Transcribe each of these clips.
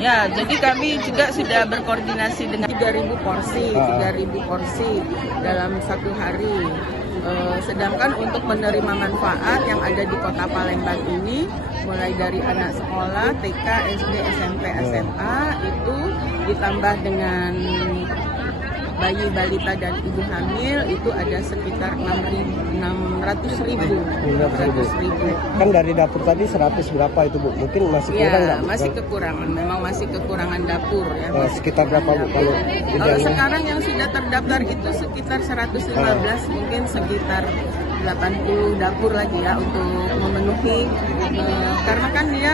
Ya, jadi kami juga sudah berkoordinasi dengan 3.000 porsi dalam satu hari. Sedangkan untuk penerima manfaat yang ada di Kota Palembang ini, mulai dari anak sekolah, TK, SD, SMP, SMA, itu ditambah dengan bayi, balita, dan ibu hamil, itu ada sekitar 600.000. Kan dari dapur tadi 100 berapa itu Bu? Mungkin masih kurang nggak? Masih kekurangan, memang masih kekurangan dapur ya. Sekitar berapa Bu kalau Sekarang yang sudah terdaftar itu sekitar 115, mungkin sekitar 80 dapur lagi ya untuk memenuhi, karena kan dia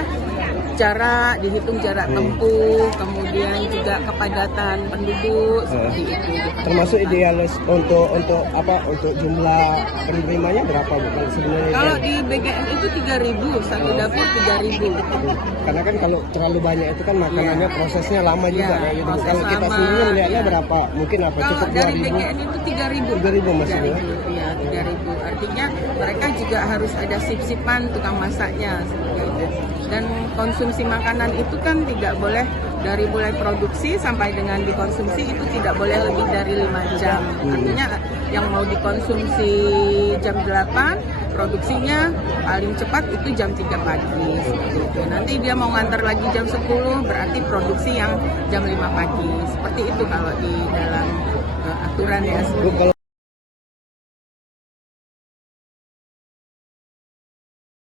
dihitung jarak tempuh, kemudian juga kepadatan penduduk seperti itu. Termasuk idealis untuk jumlah penerimanya berapa Bu? Kalau di BGN itu 3.000, satu dapur 3.000. Karena kan kalau terlalu banyak itu kan makanannya prosesnya lama juga ya. Gitu. Kalau kita sendiri melihatnya berapa? Mungkin cukup 2.000? Dari BGN itu 3.000. 3.000 Mas. 3.000, ya 3.000. Artinya mereka juga harus ada sip-sipan tukang masaknya seperti itu. Dan konsumsi makanan itu kan tidak boleh dari mulai produksi sampai dengan dikonsumsi itu tidak boleh lebih dari 5 jam. Artinya yang mau dikonsumsi jam 8, produksinya paling cepat itu jam 3 pagi. Seperti itu. Nanti dia mau ngantar lagi jam 10, berarti produksi yang jam 5 pagi. Seperti itu kalau di dalam aturan ya.